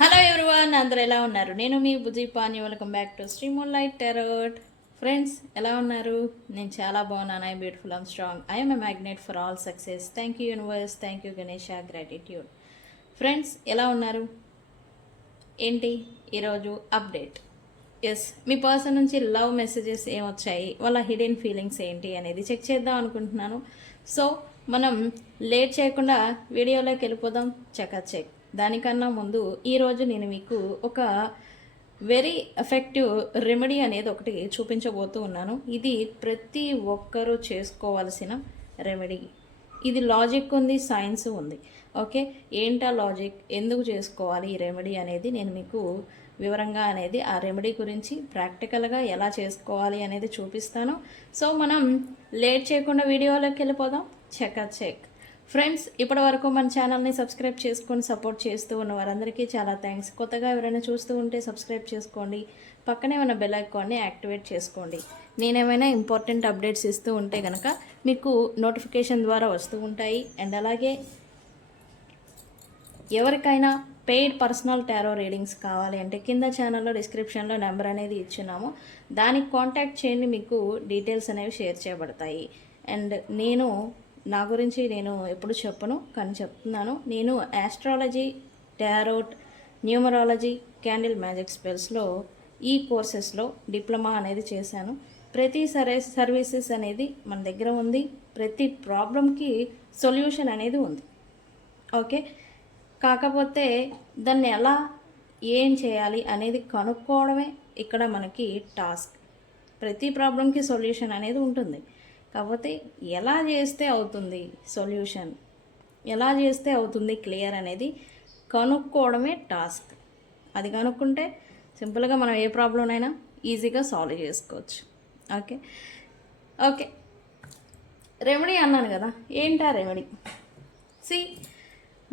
Hello everyone, అందరు ఎలా ఉన్నారు? నేను మీ Bujji Pani. Welcome back to stream light tarot. Friends, ఎలా ఉన్నారు? నేను చాలా బాగున్నాను. I beautiful, I'm strong, I'm a magnet for all success. Thank you universe, thank you Ganesha, gratitude. Friends, ఎలా ఉన్నారు? ఏంటి ఈరోజు అప్డేట్? ఎస్, మీ పర్సన్ నుంచి లవ్ మెసేజెస్ ఏమొచ్చాయి, వాళ్ళ హిడెన్ ఫీలింగ్స్ ఏంటి అనేది చెక్ చేద్దాం అనుకుంటున్నాను. సో మనం లేట్ చేయకుండా వీడియోలోకి వెళ్ళిపోదాం. చెక్ దానికన్నా ముందు ఈరోజు నేను మీకు ఒక వెరీ ఎఫెక్టివ్ రెమెడీ అనేది ఒకటి చూపించబోతూ ఉన్నాను. ఇది ప్రతి ఒక్కరూ చేసుకోవాల్సిన రెమెడీ. ఇది లాజిక్ ఉంది, సైన్స్ ఉంది. ఓకే, ఏంటా లాజిక్, ఎందుకు చేసుకోవాలి ఈ రెమెడీ అనేది నేను మీకు వివరంగా అనేది ఆ రెమెడీ గురించి ప్రాక్టికల్గా ఎలా చేసుకోవాలి అనేది చూపిస్తాను. సో మనం లేట్ చేయకుండా వీడియోలోకి వెళ్ళిపోదాం. చెక్ ఫ్రెండ్స్, ఇప్పటి వరకు మన ఛానల్ని సబ్స్క్రైబ్ చేసుకొని సపోర్ట్ చేస్తూ ఉన్న వారందరికీ చాలా థ్యాంక్స్. కొత్తగా ఎవరైనా చూస్తూ ఉంటే సబ్స్క్రైబ్ చేసుకోండి, పక్కనే ఉన్న బెల్ ఐకాన్ని యాక్టివేట్ చేసుకోండి. నేనేమైనా ఇంపార్టెంట్ అప్డేట్స్ ఇస్తూ ఉంటే కనుక మీకు నోటిఫికేషన్ ద్వారా వస్తూ ఉంటాయి. అండ్ అలాగే ఎవరికైనా పెయిడ్ పర్సనల్ టారో రీడింగ్స్ కావాలి అంటే కింద ఛానల్లో డిస్క్రిప్షన్లో నెంబర్ అనేది ఇచ్చున్నాము, దానికి కాంటాక్ట్ చేయండి. మీకు డీటెయిల్స్ అనేవి షేర్ చేయబడతాయి. అండ్ నా గురించి నేను ఎప్పుడు చెప్పను, కానీ చెప్తున్నాను. నేను astrology, tarot, numerology, candle magic స్పెల్స్లో ఈ కోర్సెస్లో డిప్లొమా అనేది చేశాను. ప్రతి సర్వీసెస్ అనేది మన దగ్గర ఉంది. ప్రతి ప్రాబ్లంకి సొల్యూషన్ అనేది ఉంది. ఓకే, కాకపోతే దాన్ని ఎలా ఏం చేయాలి అనేది కనుక్కోవడమే ఇక్కడ మనకి టాస్క్. ప్రతి ప్రాబ్లంకి సొల్యూషన్ అనేది ఉంటుంది, కాకపోతే ఎలా చేస్తే అవుతుంది సొల్యూషన్, ఎలా చేస్తే అవుతుంది క్లియర్ అనేది కనుక్కోవడమే టాస్క్. అది కనుక్కుంటే సింపుల్గా మనం ఏ ప్రాబ్లంనైనా ఈజీగా సాల్వ్ చేసుకోవచ్చు. ఓకే ఓకే రెమెడీ అన్నాను కదా, ఏంటా రెమెడీ? సి,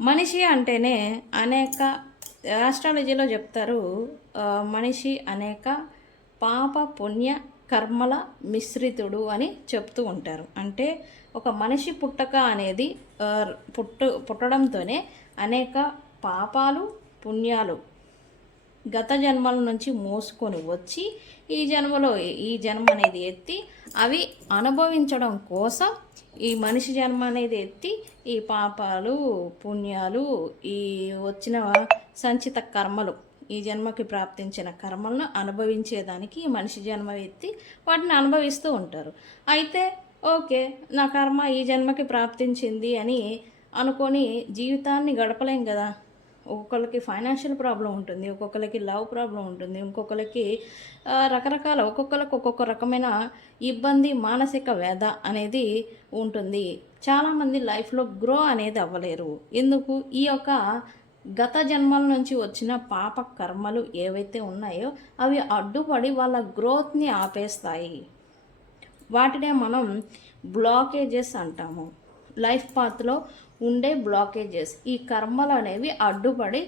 మనిషి అంటేనే అనేక, ఆస్ట్రాలజీలో చెప్తారు, మనిషి అనేక పాప పుణ్య కర్మల మిశ్రితుడు అని చెప్తూ ఉంటారు. అంటే ఒక మనిషి పుట్టక అనేది పుట్టడంతోనే అనేక పాపాలు పుణ్యాలు గత జన్మల నుంచి మోసుకొని వచ్చి ఈ జన్మ అనేది ఎత్తి అవి అనుభవించడం కోసం ఈ మనిషి జన్మ అనేది ఎత్తి ఈ పాపాలు పుణ్యాలు ఈ వచ్చిన సంచిత కర్మలు, ఈ జన్మకి ప్రాప్తించిన కర్మలను అనుభవించేదానికి ఈ మనిషి జన్మ ఎత్తి వాటిని అనుభవిస్తూ ఉంటారు. అయితే ఓకే, నా కర్మ ఈ జన్మకి ప్రాప్తించింది అని అనుకొని జీవితాన్ని గడపలేం కదా. ఒక్కొక్కరికి ఫైనాన్షియల్ ప్రాబ్లం ఉంటుంది, ఒక్కొక్కరికి లవ్ ప్రాబ్లం ఉంటుంది, ఇంకొకరికి రకరకాల, ఒక్కొక్కరికి ఒక్కొక్క రకమైన ఇబ్బంది, మానసిక వ్యధ అనేది ఉంటుంది. చాలామంది లైఫ్లో గ్రో అనేది అవ్వలేరు. ఎందుకు? ఈ యొక్క గత జన్మల నుంచి వచ్చిన పాప కర్మలు ఏవైతే ఉన్నాయో అవి అడ్డుపడి వాళ్ళ గ్రోత్ని ఆపేస్తాయి. వాటినే మనం బ్లాకేజెస్ అంటాము. లైఫ్ పాత్లో ఉండే బ్లాకేజెస్, ఈ కర్మలు అనేవి అడ్డుపడి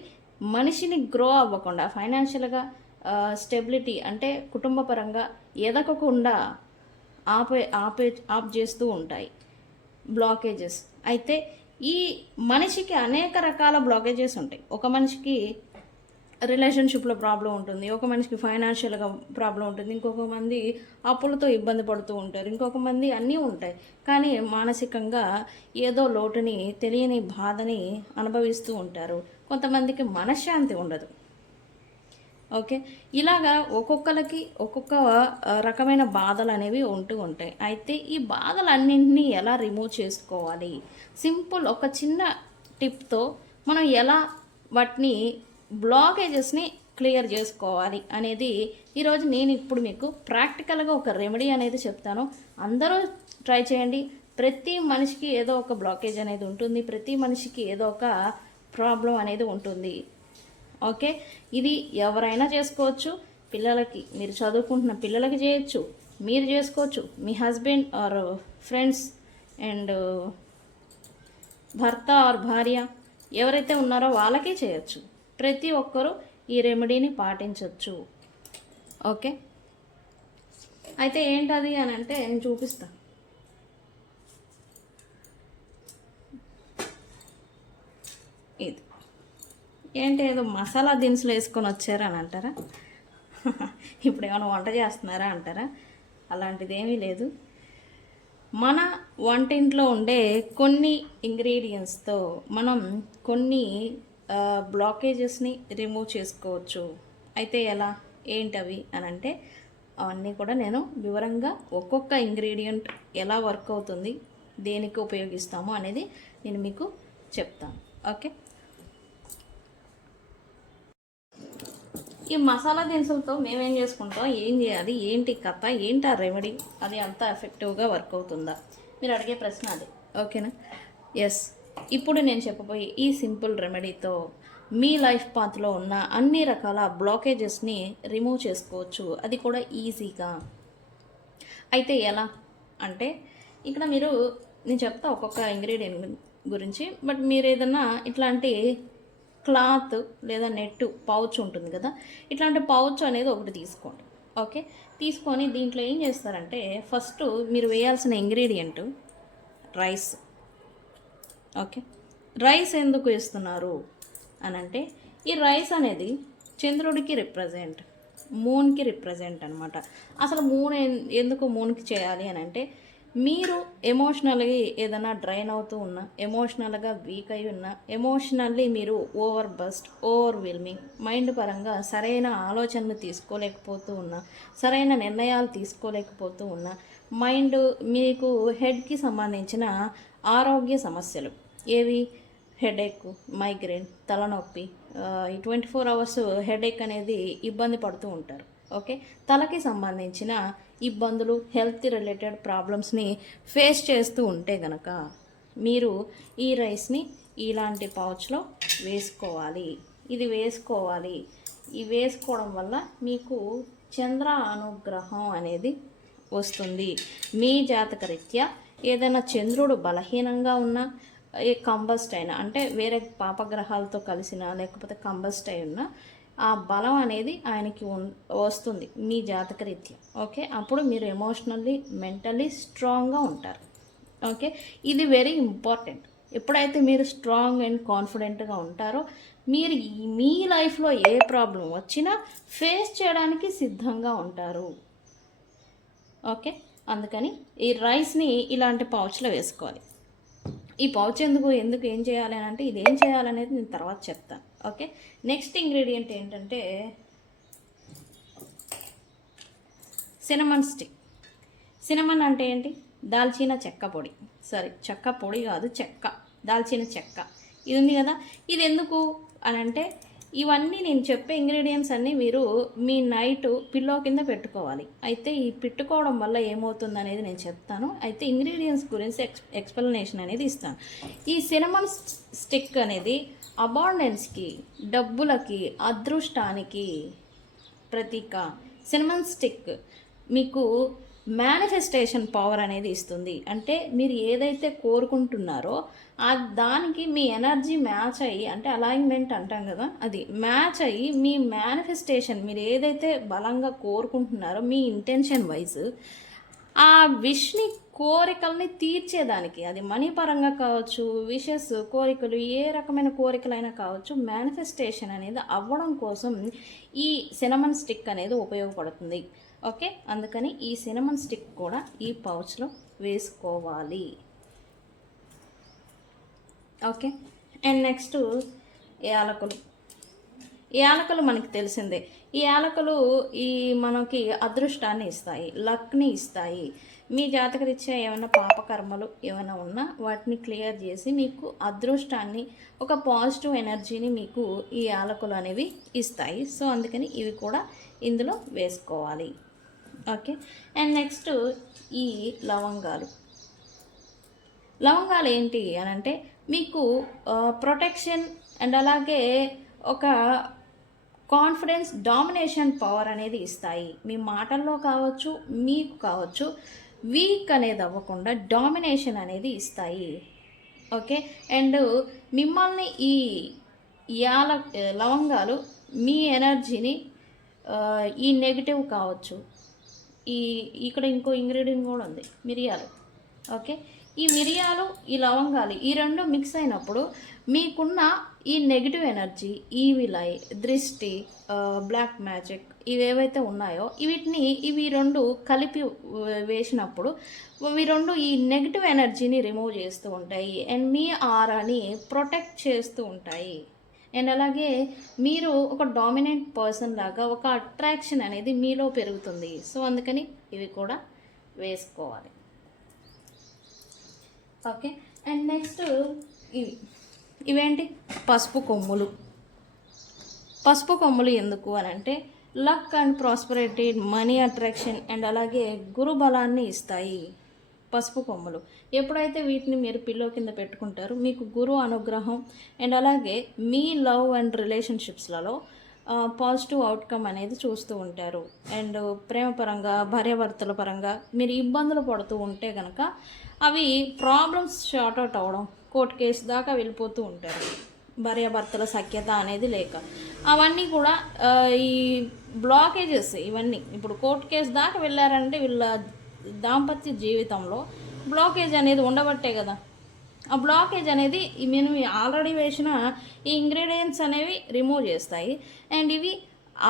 మనిషిని గ్రో అవ్వకుండా, ఫైనాన్షియల్గా స్టెబిలిటీ అంటే కుటుంబపరంగా ఎదగకుండా ఆప్ చేస్తూ ఉంటాయి బ్లాకేజెస్. అయితే ఈ మనిషికి అనేక రకాల బ్లాకేజెస్ ఉంటాయి. ఒక మనిషికి రిలేషన్షిప్లో ప్రాబ్లం ఉంటుంది, ఒక మనిషికి ఫైనాన్షియల్గా ప్రాబ్లం ఉంటుంది, ఇంకొక మంది అప్పులతో ఇబ్బంది పడుతూ ఉంటారు, ఇంకొక మంది అన్నీ ఉంటాయి. కానీ మానసికంగా ఏదో లోటుని, తెలియని బాధని అనుభవిస్తూ ఉంటారు. కొంతమందికి మనశ్శాంతి ఉండదు. ఓకే, ఇలాగా ఒక్కొక్కరికి ఒక్కొక్క రకమైన బాధలు అనేవి ఉంటూ ఉంటాయి. అయితే ఈ బాధలన్నింటినీ ఎలా రిమూవ్ చేసుకోవాలి? సింపుల్ ఒక చిన్న టిప్తో మనం ఎలా వాటిని బ్లాకేజెస్ని క్లియర్ చేసుకోవాలి అనేది ఈరోజు నేను ఇప్పుడు మీకు ప్రాక్టికల్గా ఒక రెమెడీ అనేది చెప్తాను. అందరూ ట్రై చేయండి. ప్రతి మనిషికి ఏదో ఒక బ్లాకేజ్ అనేది ఉంటుంది, ప్రతి మనిషికి ఏదో ఒక ప్రాబ్లం అనేది ఉంటుంది. ఓకే, ఇది ఎవరైనా చేసుకోవచ్చు. పిల్లలకి, మీరు చదువుకుంటున్న పిల్లలకి చేయొచ్చు, మీరు చేసుకోవచ్చు, మీ హస్బెండ్ ఆర్ ఫ్రెండ్స్ అండ్ భర్త ఆర్ భార్య ఎవరైతే ఉన్నారో వాళ్ళకే చేయొచ్చు. ప్రతి ఒక్కరూ ఈ రెమెడీని పాటించవచ్చు. ఓకే, అయితే ఏంటది అని అంటే నేను చూపిస్తాను. ఇది ఏంటి ఏదో మసాలా దినుసులు వేసుకొని వచ్చారా అని అంటారా? ఇప్పుడు ఏమైనా వంట చేస్తున్నారా అంటారా? అలాంటిది ఏమీ లేదు. మన వంటింట్లో ఉండే కొన్ని ఇంగ్రీడియంట్స్తో మనం కొన్ని బ్లాకేజెస్ని రిమూవ్ చేసుకోవచ్చు. అయితే ఎలా, ఏంటవి అని అంటే అవన్నీ కూడా నేను వివరంగా ఒక్కొక్క ఇంగ్రీడియంట్ ఎలా వర్క్ అవుతుంది, దేనికి ఉపయోగిస్తాము అనేది నేను మీకు చెప్తాను. ఓకే, ఈ మసాలా దినుసులతో మేమేం చేసుకుంటాం, ఏం చేయాలి, ఏంటి కథ, ఏంటి ఆ రెమెడీ, అది అంత ఎఫెక్టివ్గా వర్క్ అవుతుందా, మీరు అడిగే ప్రశ్న అది. ఓకేనా? ఎస్, ఇప్పుడు నేను చెప్పబోయే ఈ సింపుల్ రెమెడీతో మీ లైఫ్ పాత్లో ఉన్న అన్ని రకాల బ్లాకేజెస్ని రిమూవ్ చేసుకోవచ్చు, అది కూడా ఈజీగా. అయితే ఎలా అంటే, ఇక్కడ మీరు నేను చెప్తా ఒక్కొక్క ఇంగ్రీడియంట్ గురించి, బట్ మీరు ఏదన్నా ఇట్లాంటి క్లాత్ లేదా నెట్ పౌచ్ ఉంటుంది కదా, ఇట్లాంటి పౌచ్ అనేది ఒకటి తీసుకోండి. ఓకే, తీసుకొని దీంట్లో ఏం చేస్తారంటే, ఫస్ట్ మీరు వేయాల్సిన ఇంగ్రీడియంట్ రైస్. ఓకే, రైస్ ఎందుకు వేస్తున్నారు అని అంటే, ఈ రైస్ అనేది చంద్రుడికి రిప్రజెంట్, మూన్కి రిప్రజెంట్ అనమాట. అసలు మూన్ ఎందుకు మూన్కి చేయాలి అని అంటే, మీరు ఎమోషనల్గా ఏదైనా డ్రైన్ అవుతూ ఉన్నా, ఎమోషనల్గా వీక్ అయి ఉన్నా, ఎమోషనల్లీ మీరు ఓవర్వెల్మింగ్ మైండ్ పరంగా సరైన ఆలోచనలు తీసుకోలేకపోతూ ఉన్నా, సరైన నిర్ణయాలు తీసుకోలేకపోతూ ఉన్నా, మైండ్ మీకు హెడ్కి సంబంధించిన ఆరోగ్య సమస్యలు ఏవి, హెడేక్, మైగ్రేన్, తలనొప్పి, ఈ 24 hours హెడేక్ అనేది ఇబ్బంది పడుతూ ఉంటారు. ఓకే, తలకి సంబంధించిన ఇబ్బందులు, హెల్త్ రిలేటెడ్ ప్రాబ్లమ్స్ని ఫేస్ చేస్తూ ఉంటే గనక మీరు ఈ రైస్ని ఇలాంటి పౌచ్లో వేసుకోవాలి. ఇది వేసుకోవాలి. ఈ వేసుకోవడం వల్ల మీకు చంద్ర అనుగ్రహం అనేది వస్తుంది. మీ జాతకరీత్యా ఏదైనా చంద్రుడు బలహీనంగా ఉన్నా, ఏ కంబస్ట్ అయినా అంటే వేరే పాపగ్రహాలతో కలిసినా లేకపోతే కంబస్ట్ అయి ఉన్నా, ఆ బలం అనేది ఆయనకి వస్తుంది మీ జాతకరీత్యా. ఓకే, అప్పుడు మీరు ఎమోషనల్లీ మెంటల్లీ స్ట్రాంగ్గా ఉంటారు. ఓకే, ఇది వెరీ ఇంపార్టెంట్. ఎప్పుడైతే మీరు స్ట్రాంగ్ అండ్ కాన్ఫిడెంట్గా ఉంటారో, మీరు మీ లైఫ్లో ఏ ప్రాబ్లం వచ్చినా ఫేస్ చేయడానికి సిద్ధంగా ఉంటారు. ఓకే, అందుకని ఈ రైస్ని ఇలాంటి పౌచ్లో వేసుకోవాలి. ఈ పౌచ్ ఎందుకు ఏం చేయాలి అని అంటే, ఇది ఏం చేయాలనేది నేను తర్వాత చెప్తాను. ఓకే, నెక్స్ట్ ఇంగ్రీడియంట్ ఏంటంటే సినమన్ స్టిక్. సినమన్ అంటే ఏంటి, దాల్చిన చెక్క పొడి. సారీ, చెక్క పొడి కాదు, దాల్చిన చెక్క. ఇది ఉంది కదా, ఇది ఎందుకు అని అంటే, ఇవన్నీ నేను చెప్పే ఇంగ్రీడియంట్స్ అన్నీ మీరు మీ నైట్ పిల్లో కింద పెట్టుకోవాలి. అయితే ఈ పెట్టుకోవడం వల్ల ఏమవుతుంది అనేది నేను చెప్తాను. అయితే ఇంగ్రీడియంట్స్ గురించి ఎక్స్ప్లెనేషన్ అనేది ఇస్తాను. ఈ సినమన్ స్టిక్ అనేది అబాండెన్స్కి, డబ్బులకి, అదృష్టానికి ప్రతీక. సినమన్ స్టిక్ మీకు మేనిఫెస్టేషన్ పవర్ అనేది ఇస్తుంది. అంటే మీరు ఏదైతే కోరుకుంటున్నారో దానికి మీ ఎనర్జీ మ్యాచ్ అయ్యి, అంటే అలైన్మెంట్ అంటాం కదా, అది మ్యాచ్ అయ్యి మీ మేనిఫెస్టేషన్, మీరు ఏదైతే బలంగా కోరుకుంటున్నారో మీ ఇంటెన్షన్ వైజ్ ఆ విష్ని, కోరికల్ని తీర్చేదానికి, అది మనీ పరంగా కావచ్చు, విషెస్, కోరికలు, ఏ రకమైన కోరికలైనా కావచ్చు, మేనిఫెస్టేషన్ అనేది అవ్వడం కోసం ఈ సినమన్ స్టిక్ అనేది ఉపయోగపడుతుంది. ఓకే, అందుకని ఈ సినమన్ స్టిక్ కూడా ఈ పౌచ్లో వేసుకోవాలి. ఓకే, అండ్ నెక్స్ట్ యాలకులు. యాలకులు మనకి తెలిసిందే. ఈ యాలకులు మనకి అదృష్టాన్ని ఇస్తాయి, లక్ని ఇస్తాయి. మీ జాతకరీత్యా ఏమైనా పాపకర్మలు ఏమైనా ఉన్నా వాటిని క్లియర్ చేసి మీకు అదృష్టాన్ని, ఒక పాజిటివ్ ఎనర్జీని మీకు ఈ యాలకులు అనేవి ఇస్తాయి. సో అందుకని ఇవి కూడా ఇందులో వేసుకోవాలి. ఓకే, అండ్ నెక్స్ట్ ఈ లవంగాలు. లవంగాలు ఏంటి అని అంటే, మీకు ప్రొటెక్షన్ అండ్ అలాగే ఒక కాన్ఫిడెన్స్, డామినేషన్ పవర్ అనేది ఇస్తాయి. మీ మాటల్లో కావచ్చు, మీకు కావచ్చు, వీక్ అనేది అవ్వకుండా డామినేషన్ అనేది ఇస్తాయి. ఓకే, అండ్ మిమ్మల్ని ఈ లవంగాలు మీ ఎనర్జీని, ఈ నెగిటివ్ కావచ్చు, ఇక్కడ ఇంకో ఇంగ్రీడియంట్ కూడా ఉంది, మిరియాలు. ఓకే, ఈ మిరియాలు, ఈ లవంగాలు, ఈ రెండు మిక్స్ అయినప్పుడు మీకున్న ఈ నెగిటివ్ ఎనర్జీ, ఈవిల్ ఐ, దృష్టి, బ్లాక్ మ్యాజిక్ ఇవేవైతే ఉన్నాయో ఇవి రెండు కలిపి వేసినప్పుడు ఇవి రెండు ఈ నెగిటివ్ ఎనర్జీని రిమూవ్ చేస్తూ ఉంటాయి అండ్ మీ ఆరాని ప్రొటెక్ట్ చేస్తూ ఉంటాయి. అండ్ అలాగే మీరు ఒక డామినెంట్ పర్సన్ లాగా ఒక అట్రాక్షన్ అనేది మీలో పెరుగుతుంది. సో అందుకని ఇవి కూడా వేసుకోవాలి. ఓకే, అండ్ నెక్స్ట్ ఇవేంటి పసుపు కొమ్ములు. పసుపు కొమ్ములు ఎందుకు అని అంటే luck and prosperity, money attraction and అలాగే గురు బలాన్ని ఇస్తాయి పసుపు కొమ్ములు. ఎప్పుడైతే వీటిని మీరు పిల్లో కింద పెట్టుకుంటారో మీకు గురు అనుగ్రహం అండ్ అలాగే మీ లవ్ అండ్ రిలేషన్షిప్స్లలో పాజిటివ్ అవుట్కమ్ అనేది చూస్తూ ఉంటారు. అండ్ ప్రేమ పరంగా, భార్యాభర్తల పరంగా మీరు ఇబ్బందులు పడుతూ ఉంటే కనుక అవి ప్రాబ్లమ్స్ షార్ట్ అవుట్ అవ్వడం, కోర్టు కేసు దాకా వెళ్ళిపోతూ ఉంటారు. భార్యాభర్తల సఖ్యత అనేది లేక అవన్నీ కూడా ఈ బ్లాకేజెస్ ఇవన్నీ ఇప్పుడు కోర్టు కేసు దాకా వెళ్ళారంటే వీళ్ళ దాంపత్య జీవితంలో బ్లాకేజ్ అనేది ఉండబట్టే కదా. ఆ బ్లాకేజ్ అనేది మేము ఆల్రెడీ వేసిన ఈ ఇంగ్రీడియంట్స్ అనేవి రిమూవ్ చేస్తాయి అండ్ ఇవి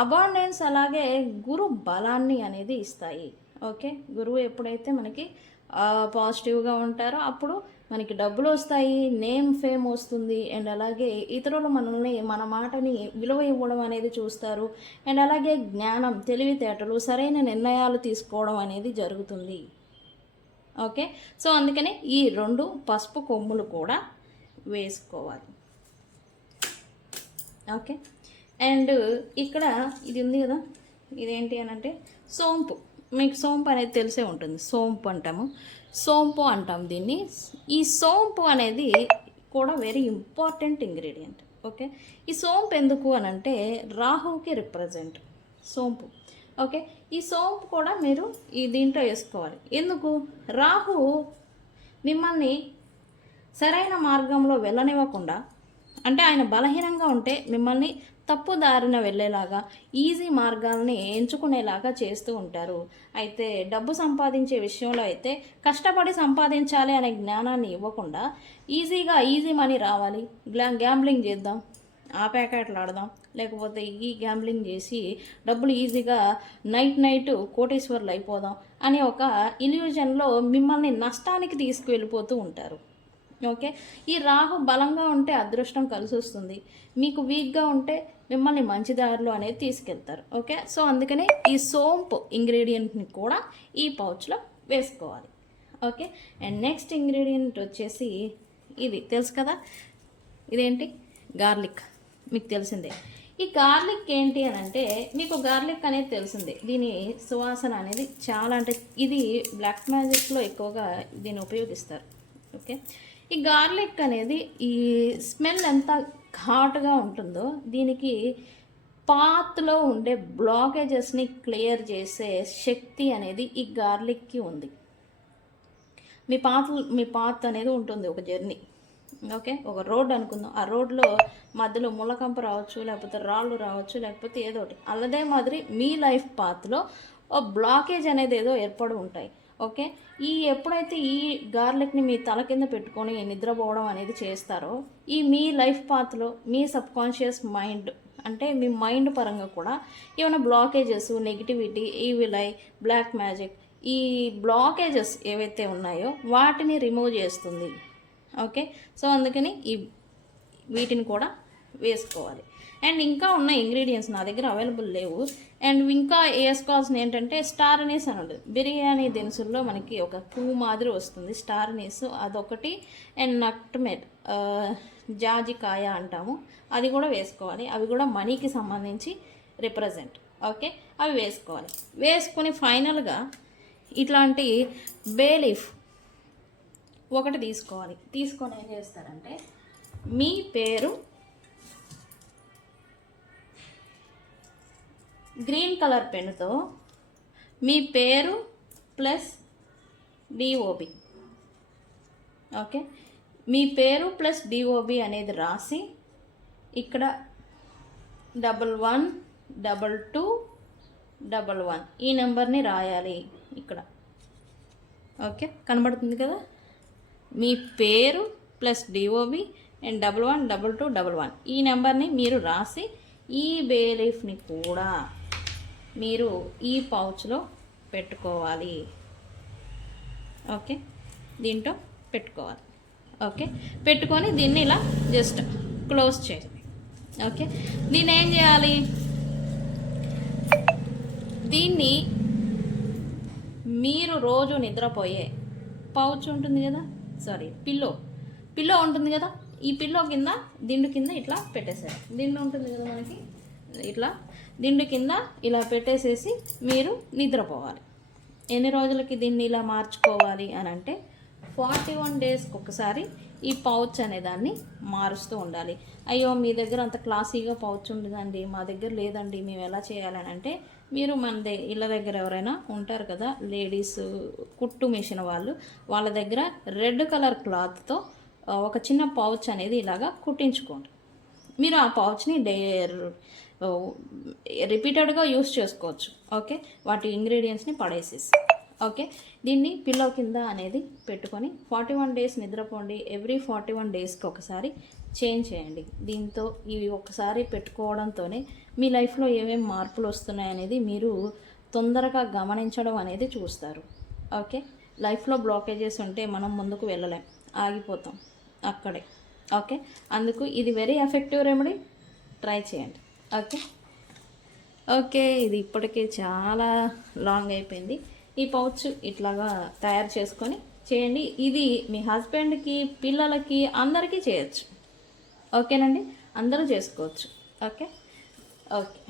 అబాండెన్స్ అలాగే గురు బలాన్ని అనేది ఇస్తాయి. ఓకే, గురువు ఎప్పుడైతే మనకి పాజిటివ్గా ఉంటారో అప్పుడు మనకి డబ్బులు వస్తాయి, నేమ్ ఫేమ్ వస్తుంది అండ్ అలాగే ఇతరులు మనల్ని, మన మాటని విలువ ఇవ్వడం అనేది చూస్తారు అండ్ అలాగే జ్ఞానం, తెలివితేటలు, సరైన నిర్ణయాలు తీసుకోవడం అనేది జరుగుతుంది. ఓకే, సో అందుకని ఈ రెండు పసుపు కొమ్ములు కూడా వేసుకోవాలి. ఓకే, అండ్ ఇక్కడ ఇది ఉంది కదా, ఇదేంటి అని అంటే సోంపు. మీకు సోంపు అనేది తెలిసే ఉంటుంది, సోంపు అంటాము, సోంపు అంటాం దీన్ని. ఈ సోంపు అనేది కూడా వెరీ ఇంపార్టెంట్ ఇంగ్రీడియంట్. ఓకే, ఈ సోంపు ఎందుకు అని అంటే రాహుకి రిప్రజెంట్ సోంపు. ఓకే, ఈ సోంపు కూడా మీరు ఈ దీంట్లో వేసుకోవాలి. ఎందుకు? రాహు మిమ్మల్ని సరైన మార్గంలో వెళ్ళనివ్వకుండా, అంటే ఆయన బలహీనంగా ఉంటే మిమ్మల్ని తప్పు దారిన వెళ్ళేలాగా, ఈజీ మార్గాల్ని ఎంచుకునేలాగా చేస్తూ ఉంటారు. అయితే డబ్బు సంపాదించే విషయంలో అయితే కష్టపడి సంపాదించాలి అనే జ్ఞానాన్ని ఇవ్వకుండా ఈజీ మనీ రావాలి, గ్యాంబ్లింగ్ చేద్దాం, ఆ ప్యాకెట్లు ఆడదాం, లేకపోతే ఈ గ్యాంబ్లింగ్ చేసి డబ్బులు ఈజీగా నైట్ కోటీశ్వర్లు అయిపోదాం అనే ఒక ఇల్యూజన్లో మిమ్మల్ని నష్టానికి తీసుకువెళ్ళిపోతూ ఉంటారు. ఓకే, ఈ రాహు బలంగా ఉంటే అదృష్టం కలిసి వస్తుంది, మీకు వీక్గా ఉంటే మిమ్మల్ని మంచి దారిలో అనేది తీసుకెళ్తారు. ఓకే, సో అందుకనే ఈ సోంపు ఇంగ్రీడియంట్ని కూడా ఈ పౌచ్లో వేసుకోవాలి. ఓకే, అండ్ నెక్స్ట్ ఇంగ్రీడియంట్ వచ్చేసి ఇది తెలుసు కదా, ఇదేంటి? గార్లిక్. మీకు తెలిసిందే. ఈ గార్లిక్ ఏంటి అని అంటే మీకు గార్లిక్ అనేది తెలిసిందే, దీని సువాసన అనేది చాలా, అంటే ఇది బ్లాక్ మ్యాజిక్లో ఎక్కువగా దీన్ని ఉపయోగిస్తారు. ఓకే, ఈ గార్లిక్ అనేది ఈ స్మెల్ ఎంత ఘాటుగా ఉంటుందో దీనికి పాత్లో ఉండే బ్లాకేజెస్ని క్లియర్ చేసే శక్తి అనేది ఈ గార్లిక్కి ఉంది. మీ పాత్ అనేది ఉంటుంది ఒక జర్నీ. ఓకే, ఒక రోడ్ అనుకుందాం, ఆ రోడ్లో మధ్యలో ముళ్ళకంప రావచ్చు, లేకపోతే రాళ్ళు రావచ్చు, లేకపోతే ఏదో ఒకటి. అదే మాదిరి మీ లైఫ్ పాత్లో ఓ బ్లాకేజ్ అనేది ఏదో ఏర్పడి ఉంటాయి. ఓకే, ఎప్పుడైతే ఈ గార్లిక్ని మీ తల కింద పెట్టుకొని నిద్రపోవడం అనేది చేస్తారో మీ లైఫ్ పాత్లో మీ సబ్కాన్షియస్ మైండ్, అంటే మీ మైండ్ పరంగా కూడా ఏమైనా blockages, negativity, evil eye, black magic, ఈ బ్లాకేజెస్ ఏవైతే ఉన్నాయో వాటిని రిమూవ్ చేస్తుంది. ఓకే, సో అందుకని వీటిని కూడా వేసుకోవాలి. అండ్ ఇంకా ఉన్న ఇంగ్రీడియంట్స్ నా దగ్గర అవైలబుల్ లేవు. అండ్ ఇంకా వేసుకోవాల్సింది ఏంటంటే స్టార్ అనీస్ అని ఉంటుంది. బిర్యానీ దినుసుల్లో మనకి ఒక పువ్వు మాదిరి వస్తుంది స్టార్ అనీస్, అదొకటి. అండ్ నట్మెట్, జాజికాయ అంటాము, అది కూడా వేసుకోవాలి. అవి కూడా మనీకి సంబంధించి రిప్రజెంట్. ఓకే, అవి వేసుకోవాలి. వేసుకొని ఫైనల్గా ఇట్లాంటి బే లీఫ్ ఒకటి తీసుకోవాలి. తీసుకొని ఏం చేస్తారంటే మీ పేరు గ్రీన్ కలర్ పెన్నుతో మీ పేరు ప్లస్ డిఓబి, ఓకే, మీ పేరు ప్లస్ డిఓబి అనేది రాసి ఇక్కడ 112211 ఈ నెంబర్ని రాయాలి ఇక్కడ. ఓకే, కనబడుతుంది కదా, మీ పేరు ప్లస్ డిఓబి అండ్ 112211 ఈ నెంబర్ని మీరు రాసి ఈ బే లీఫ్ని కూడా మీరు ఈ పౌచ్లో పెట్టుకోవాలి. ఓకే, దీంట్లో పెట్టుకోవాలి. ఓకే, పెట్టుకొని దీన్ని ఇలా జస్ట్ క్లోజ్ చేయాలి. ఓకే, దీన్ని ఏం చేయాలి, దీన్ని మీరు రోజు నిద్రపోయే పౌచ్ ఉంటుంది కదా, సారీ పిల్లో ఉంటుంది కదా, ఈ పిల్లో కింద దిండు కింద ఇట్లా పెట్టేసారు. దిండు ఉంటుంది కదా మనకి, ఇట్లా దిండు కింద ఇలా పెట్టేసేసి మీరు నిద్రపోవాలి. ఎన్ని రోజులకి దీన్ని ఇలా మార్చుకోవాలి అని అంటే 41 డేస్కి ఒకసారి ఈ పౌచ్ అనే దాన్ని మారుస్తూ ఉండాలి. అయ్యో మీ దగ్గర అంత క్లాసీగా పౌచ్ ఉండదండి, మా దగ్గర లేదండి, మేము ఎలా చేయాలని అంటే మీరు మన ఇళ్ళ దగ్గర ఎవరైనా ఉంటారు కదా లేడీస్ కుట్టు మిషన్ వాళ్ళ దగ్గర రెడ్ కలర్ క్లాత్తో ఒక చిన్న పౌచ్ అనేది ఇలాగా కుట్టించుకోండి. మీరు ఆ పౌచ్ని రిపీటెడ్గా యూస్ చేసుకోవచ్చు. ఓకే, వాటి ఇంగ్రీడియంట్స్ని పడేసేసి ఓకే, దీన్ని పిల్లో కింద అనేది పెట్టుకొని 41 డేస్ నిద్రపోండి. ఎవ్రీ 41 డేస్కి ఒకసారి చేంజ్ చేయండి. దీంతో ఇవి ఒకసారి పెట్టుకోవడంతోనే మీ లైఫ్లో ఏమేమి మార్పులు వస్తున్నాయనేది మీరు తొందరగా గమనించడం అనేది చూస్తారు. ఓకే, లైఫ్లో బ్లాకేజెస్ ఉంటే మనం ముందుకు వెళ్ళలేం, ఆగిపోతాం అక్కడే. ఓకే, అందుకు ఇది వెరీ ఎఫెక్టివ్ రెమెడీ, ట్రై చేయండి. ఓకే, ఇది ఇప్పటికే చాలా లాంగ్ అయిపోయింది. ఈ పౌచ్ ఇట్లాగా తయారు చేసుకొని చేయండి. ఇది మీ హస్బెండ్కి, పిల్లలకి అందరికీ చేయొచ్చు. ఓకేనండి, అందరూ చేసుకోవచ్చు. ఓకే ఓకే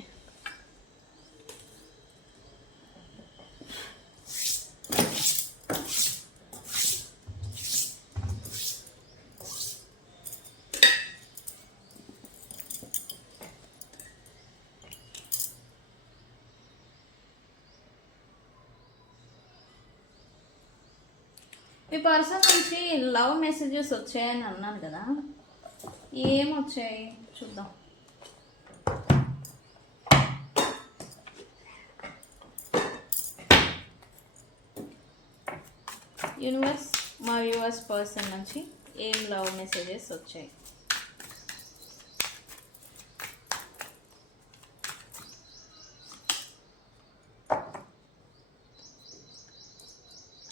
మీ పర్సన్ నుంచి లవ్ మెసేజెస్ వచ్చాయని అన్నాను కదా, ఏమొచ్చాయి చూద్దాం. యూనివర్స్, మా వ్యూవర్స్ పర్సన్ నుంచి ఏం లవ్ మెసేజెస్ వచ్చాయి?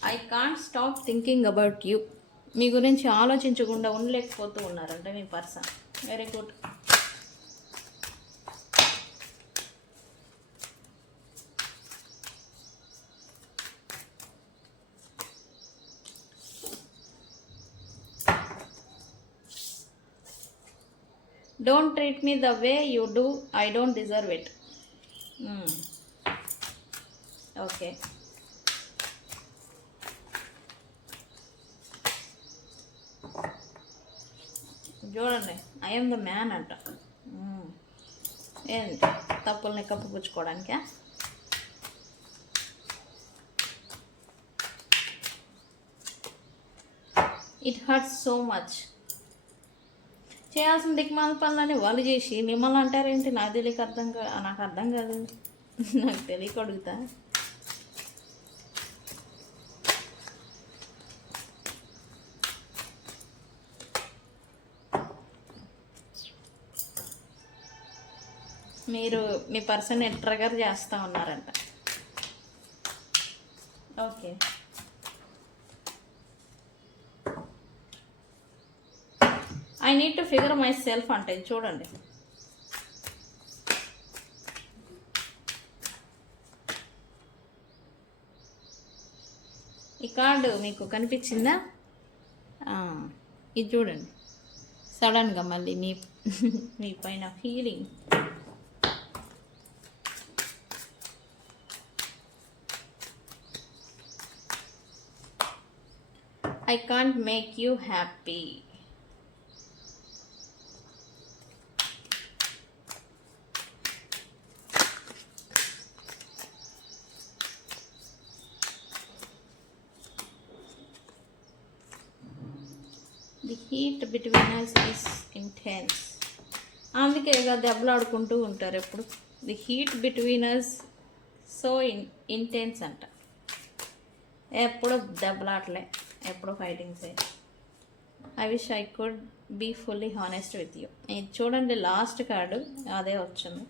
I can't stop thinking about you. మీ గురించి ఆలోచించకుండా ఉండలేకపోతూ ఉన్నారంటే మీ person. Very good. Don't treat me the way you do, I don't deserve it. Okay, చూడండి, ఐఎమ్ ద మ్యాన్ అంట. ఏంటి తప్పుల్ని కప్పుపుచ్చుకోవడానికా? It hurts so much. చేయాల్సిన దిక్మాల పనులని వాళ్ళు చేసి మిమ్మల్ని అంటారేంటి? నాకు అర్థం కాదు. నాకు తెలియక అడుగుతా. మీరు మీ పర్సన్ ట్రిగర్ చేస్తూ ఉన్నారంట. Okay, I need to figure my self అంటే చూడండి. ఈ కార్డు మీకు కనిపించిందా? ఇది చూడండి, సడన్గా మళ్ళీ మీ పైన feeling. I can't make you happy. The heat between us is intense. అందుకే ఇక దెబ్బలాడుకుంటూ ఉంటారు ఎప్పుడు. The heat between us so intense అంట. ఎప్పుడు దెబ్బలాటలే, ఎప్పుడు ఫైటింగ్సే. I wish I could be fully honest with you. ఇది చూడండి, లాస్ట్ కార్డు అదే వచ్చింది.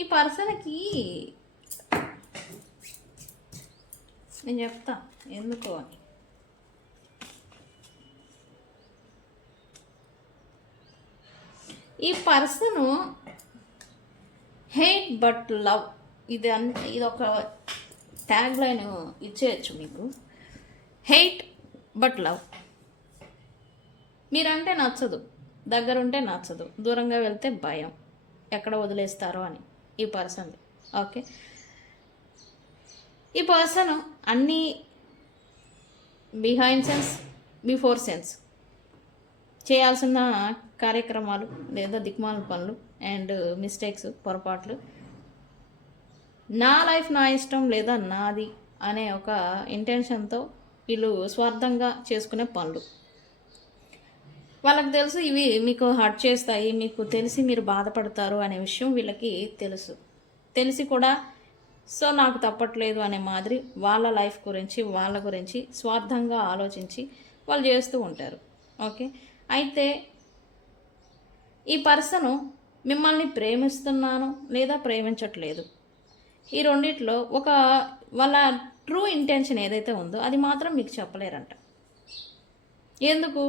ఈ పర్సన్కి నేను చెప్తా ఎందుకు అని. ఈ పర్సను హేట్ బట్ లవ్, ఇది ఒక ట్యాగ్ లైన్ ఇచ్చేయచ్చు మీకు. Hate but love. మీరంటే నచ్చదు, దగ్గరుంటే నచ్చదు, దూరంగా వెళ్తే భయం, ఎక్కడ వదిలేస్తారో అని ఈ పర్సన్. ఓకే, ఈ పర్సన్ అన్నీ బిహైండ్ సెన్స్ బిఫోర్ సెన్స్ చేయాల్సిన కార్యక్రమాలు లేదా దిక్మాల పనులు అండ్ మిస్టేక్స్, పొరపాట్లు, నా లైఫ్ నా ఇష్టం లేదా నాది అనే ఒక ఇంటెన్షన్తో వీళ్ళు స్వార్థంగా చేసుకునే పనులు. వాళ్ళకి తెలుసు ఇవి మీకు హర్ట్ చేస్తాయి, మీకు తెలిసి మీరు బాధపడతారు అనే విషయం వీళ్ళకి తెలిసి కూడా సో నాకు తప్పట్లేదు అనే మాదిరి వాళ్ళ లైఫ్ గురించి వాళ్ళ గురించి స్వార్థంగా ఆలోచించి వాళ్ళు చేస్తూ ఉంటారు. ఓకే, అయితే ఈ పర్సను మిమ్మల్ని ప్రేమిస్తున్నాను లేదా ప్రేమించట్లేదు, ఈ రెండిట్లో ఒక వాళ్ళ ట్రూ ఇంటెన్షన్ ఏదైతే ఉందో అది మాత్రం మీకు చెప్పలేరంట. ఎందుకు?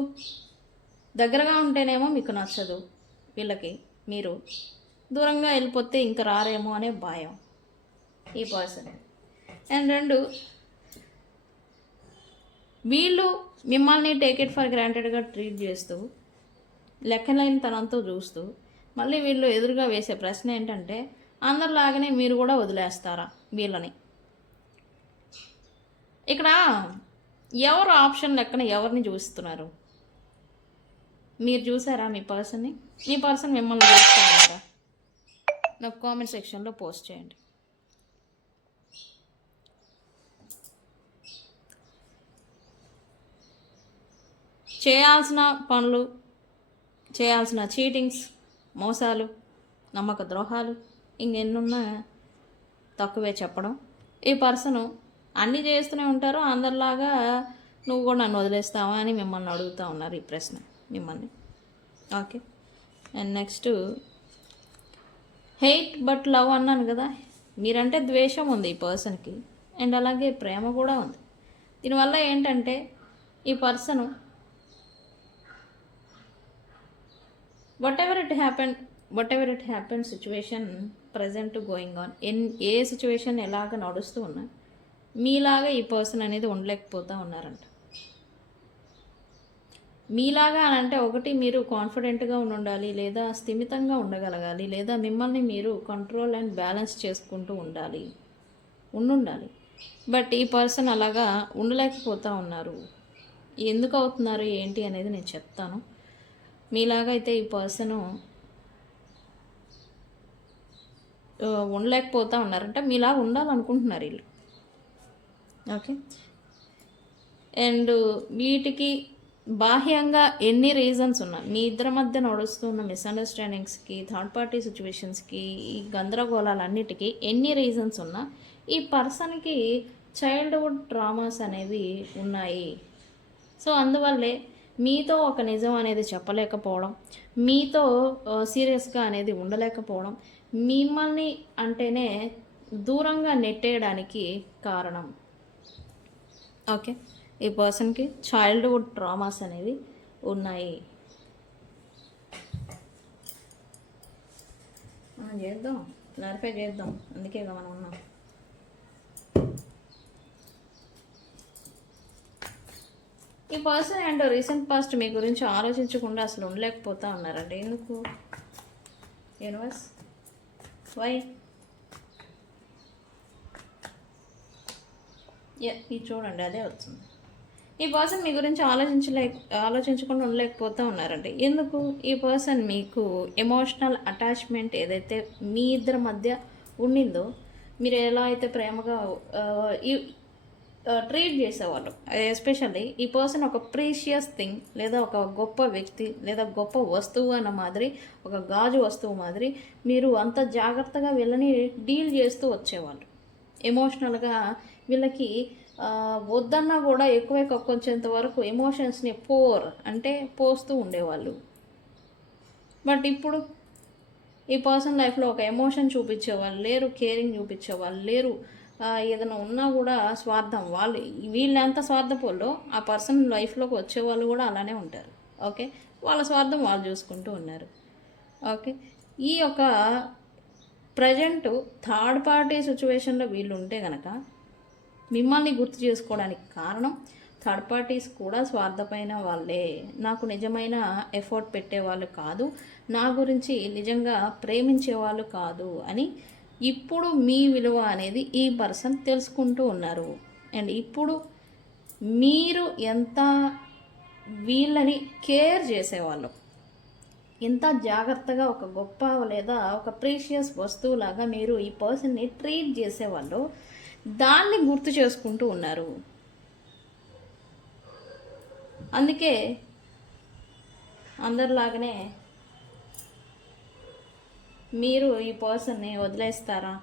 దగ్గరగా ఉంటేనేమో మీకు నచ్చదు వీళ్ళకి, మీరు దూరంగా వెళ్ళిపోతే ఇంకా రారేమో అనే భయం ఈ పర్సన్. అండ్ రెండు, వీళ్ళు మిమ్మల్ని టేక్ ఇట్ ఫర్ గ్రాంటెడ్గా ట్రీట్ చేస్తూ లెక్కలేని తనంతో చూస్తూ మళ్ళీ వీళ్ళు ఎదురుగా వేసే ప్రశ్న ఏంటంటే అందరిలాగానే మీరు కూడా వదిలేస్తారా వీళ్ళని. ఇక్కడ ఎవరు ఆప్షన్ లెక్కన ఎవరిని చూస్తున్నారు? మీరు చూసారా మీ పర్సన్ని? మీ పర్సన్ మిమ్మల్ని చూస్తున్నారా? నాకు కామెంట్ సెక్షన్లో పోస్ట్ చేయండి. చేయాల్సిన పనులు, చేయాల్సిన చీటింగ్స్, మోసాలు, నమ్మక ద్రోహాలు ఇంకెన్నున్నా తక్కువే చెప్పడం. ఈ పర్సను అన్నీ చేస్తూనే ఉంటారు, అందరిలాగా నువ్వు కూడా నన్ను వదిలేస్తావా అని మిమ్మల్ని అడుగుతూ ఉన్నారు ఈ ప్రశ్న మిమ్మల్ని. Okay, and next hate but love అన్నాను కదా, మీరంటే ద్వేషం ఉంది ఈ పర్సన్కి అండ్ అలాగే ప్రేమ కూడా ఉంది. దీనివల్ల ఏంటంటే ఈ person what ever it happen situation present going on, A situation ఎలాగ నడుస్తూ ఉన్నా మీలాగా ఈ పర్సన్ అనేది ఉండలేకపోతూ ఉన్నారంట. మీలాగా అని అంటే ఒకటి మీరు కాన్ఫిడెంట్గా ఉండాలి, లేదా స్థిమితంగా ఉండగలగాలి, లేదా మిమ్మల్ని మీరు కంట్రోల్ అండ్ బ్యాలెన్స్ చేసుకుంటూ ఉండాలి. బట్ ఈ పర్సన్ అలాగా ఉండలేకపోతూ ఉన్నారు. ఎందుకు అవుతున్నారు ఏంటి అనేది నేను చెప్తాను. మీలాగా అయితే ఈ పర్సను ఉండలేకపోతూ ఉన్నారంట, మీలాగా ఉండాలనుకుంటున్నారు వీళ్ళు. ఓకే, అండ్ వీటికి బాహ్యంగా ఎన్ని రీజన్స్ ఉన్నా, మీ ఇద్దరి మధ్య నడుస్తున్న మిస్అండర్స్టాండింగ్స్కి, థర్డ్ పార్టీ సిచ్యువేషన్స్కి, ఈ గందరగోళాలన్నిటికీ ఎన్ని రీజన్స్ ఉన్నా ఈ పర్సన్కి చైల్డ్హుడ్ ట్రామాస్ అనేవి ఉన్నాయి. సో అందువల్లే మీతో ఒక నిజం అనేది చెప్పలేకపోవడం, మీతో సీరియస్గా అనేది ఉండలేకపోవడం, మిమ్మల్ని అంటేనే దూరంగా నెట్టేయడానికి కారణం. ఓకే, ఈ పర్సన్కి చైల్డ్హుడ్ ట్రామాస్ అనేవి ఉన్నాయి. మనం చేద్దాం, క్లారిఫై చేద్దాం, అందుకే మనం ఉన్నాం. ఈ పర్సన్ అండ్ రీసెంట్ పాస్ట్ మీ గురించి ఆలోచించకుండా అసలు ఉండలేకపోతా ఉన్నారండి. ఎందుకు? Universe why? ఇది చూడండి, అదే వచ్చింది. ఈ పర్సన్ మీ గురించి ఆలోచించకుండా ఉండలేకపోతూ ఉన్నారండి. ఎందుకు? ఈ పర్సన్ మీకు ఎమోషనల్ అటాచ్మెంట్ ఏదైతే మీ ఇద్దరి మధ్య ఉండిందో, మీరు ఎలా అయితే ప్రేమగా ట్రీట్ చేసేవాళ్ళు, ఎస్పెషల్లీ ఈ పర్సన్ ఒక ప్రీషియస్ థింగ్ లేదా ఒక గొప్ప వ్యక్తి లేదా గొప్ప వస్తువు అన్న మాదిరి, ఒక గాజు వస్తువు మాదిరి మీరు అంత జాగ్రత్తగా వీళ్ళని డీల్ చేస్తూ వచ్చేవాళ్ళు. ఎమోషనల్గా వీళ్ళకి వద్దన్నా కూడా ఎక్కువ కక్కొంచేంత వరకు ఎమోషన్స్ని అంటే పోస్తూ ఉండేవాళ్ళు. బట్ ఇప్పుడు ఈ పర్సన్ లైఫ్లో ఒక ఎమోషన్ చూపించేవాళ్ళు లేరు, కేరింగ్ చూపించేవాళ్ళు లేరు. ఏదైనా ఉన్నా కూడా స్వార్థం, వీళ్ళు ఎంత స్వార్థపోలో ఆ పర్సన్ లైఫ్లోకి వచ్చేవాళ్ళు కూడా అలానే ఉంటారు. ఓకే, వాళ్ళ స్వార్థం వాళ్ళు చూసుకుంటూ ఉన్నారు. ఓకే, ఈ యొక్క ప్రజెంట్ థర్డ్ పార్టీ సిచ్యువేషన్లో వీళ్ళు ఉంటే కనుక మిమ్మల్ని గుర్తు చేసుకోవడానికి కారణం థర్డ్ పార్టీస్ కూడా స్వార్థమైన వాళ్ళే, నాకు నిజమైన ఎఫర్ట్ పెట్టేవాళ్ళు కాదు, నా గురించి నిజంగా ప్రేమించేవాళ్ళు కాదు అని ఇప్పుడు మీ విలువ అనేది ఈ పర్సన్ తెలుసుకుంటూ ఉన్నారు. అండ్ ఇప్పుడు మీరు ఎంత వీళ్ళని కేర్ చేసేవాళ్ళు, ఎంత జాగ్రత్తగా ఒక గొప్ప లేదా ఒక ప్రీషియస్ వస్తువులాగా మీరు ఈ పర్సన్ని ట్రీట్ చేసేవాళ్ళు దాన్ని గుర్తు చేసుకుంటూ ఉన్నారు. అందుకే అందరిలాగానే మీరు ఈ పర్సన్ని వదిలేస్తారా,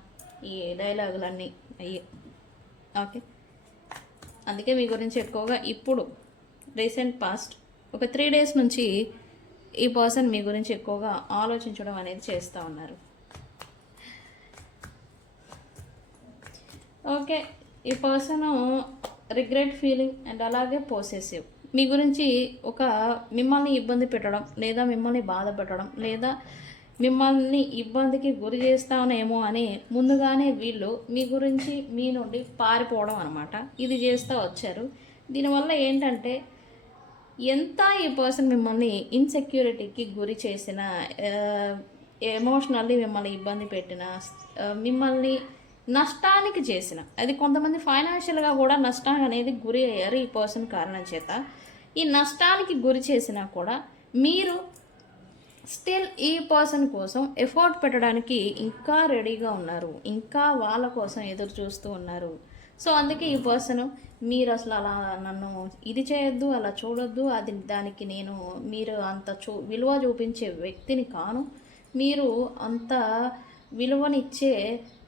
ఈ డైలాగులన్నీ అయ్యి. ఓకే, అందుకే మీ గురించి ఎక్కువగా ఇప్పుడు రీసెంట్ పాస్ట్ ఒక 3 days నుంచి ఈ పర్సన్ మీ గురించి ఎక్కువగా ఆలోచించడం అనేది చేస్తూ ఉన్నారు. ఓకే, ఈ పర్సన్ రిగ్రెట్ ఫీలింగ్ అండ్ అలాగే పొసెసివ్, మీ గురించి మిమ్మల్ని ఇబ్బంది పెట్టడం లేదా మిమ్మల్ని బాధ పెట్టడం లేదా మిమ్మల్ని ఇబ్బందికి గురి చేస్తానేమో అని ముందుగానే వీళ్ళు మీ గురించి మీ నుండి పారిపోవడం అనమాట. ఇది చేస్తూ వచ్చారు. దీనివల్ల ఏంటంటే ఎంత ఈ పర్సన్ మిమ్మల్ని ఇన్సెక్యూరిటీకి గురి చేసిన, ఎమోషనల్లీ మిమ్మల్ని ఇబ్బంది పెట్టిన, మిమ్మల్ని నష్టానికి చేసిన, అది కొంతమంది ఫైనాన్షియల్గా కూడా నష్టానికి అనేది గురి అయ్యారు ఈ పర్సన్ కారణం చేత. ఈ నష్టానికి గురి చేసినా కూడా మీరు స్టిల్ ఈ పర్సన్ కోసం ఎఫర్ట్ పెట్టడానికి ఇంకా రెడీగా ఉన్నారు, ఇంకా వాళ్ళ కోసం ఎదురు చూస్తూ ఉన్నారు. సో అందుకే ఈ పర్సన్ మీరు అసలు అలా నన్ను ఇది చేయొద్దు, అలా చూడొద్దు, దానికి మీరు అంత విలువ చూపించే వ్యక్తిని కాను, మీరు అంత విలువనిచ్చే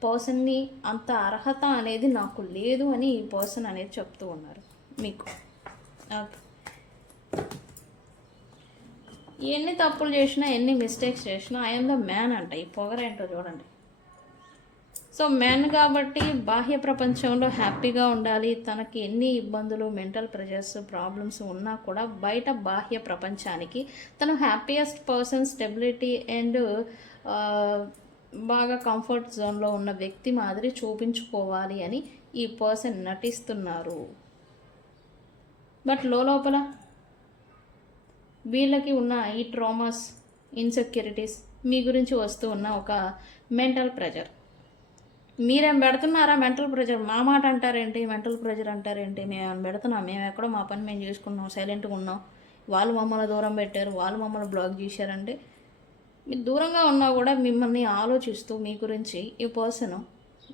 పర్సన్ని, అంత అర్హత అనేది నాకు లేదు అని ఈ పర్సన్ అనేది చెప్తూ ఉన్నారు మీకు. ఓకే, ఎన్ని తప్పులు చేసినా ఎన్ని మిస్టేక్స్ చేసినా ఐఎమ్ ద మ్యాన్ అంట. ఈ పొగరేంటో చూడండి. సో మ్యాన్ కాబట్టి బాహ్య ప్రపంచంలో హ్యాపీగా ఉండాలి, తనకి ఎన్ని ఇబ్బందులు, మెంటల్ ప్రెషర్స్, ప్రాబ్లమ్స్ ఉన్నా కూడా బయట బాహ్య ప్రపంచానికి తను హ్యాపీయెస్ట్ పర్సన్, స్టెబిలిటీ అండ్ బాగా కంఫర్ట్ జోన్లో ఉన్న వ్యక్తి మాదిరి చూపించుకోవాలి అని ఈ పర్సన్ నటిస్తున్నారు. బట్ లోపల వీళ్ళకి ఉన్న ఈ ట్రామాస్, ఇన్సెక్యూరిటీస్, మీ గురించి వస్తూ ఉన్న ఒక మెంటల్ ప్రెషర్, మీరేం పెడుతున్నారా మెంటల్ ప్రెషర్? మా మాట అంటారేంటి, మెంటల్ ప్రెషర్ అంటారేంటి? మేము పెడుతున్నాం, మేము ఎక్కడో మా పని మేము చేసుకున్నాం, సైలెంట్గా ఉన్నాం, వాళ్ళు మమ్మల్ని దూరం పెట్టారు, వాళ్ళు మమ్మల్ని బ్లాక్ చేశారంటే మీరు దూరంగా ఉన్నా కూడా మిమ్మల్ని ఆలోచిస్తూ మీ గురించి ఈ పర్సన్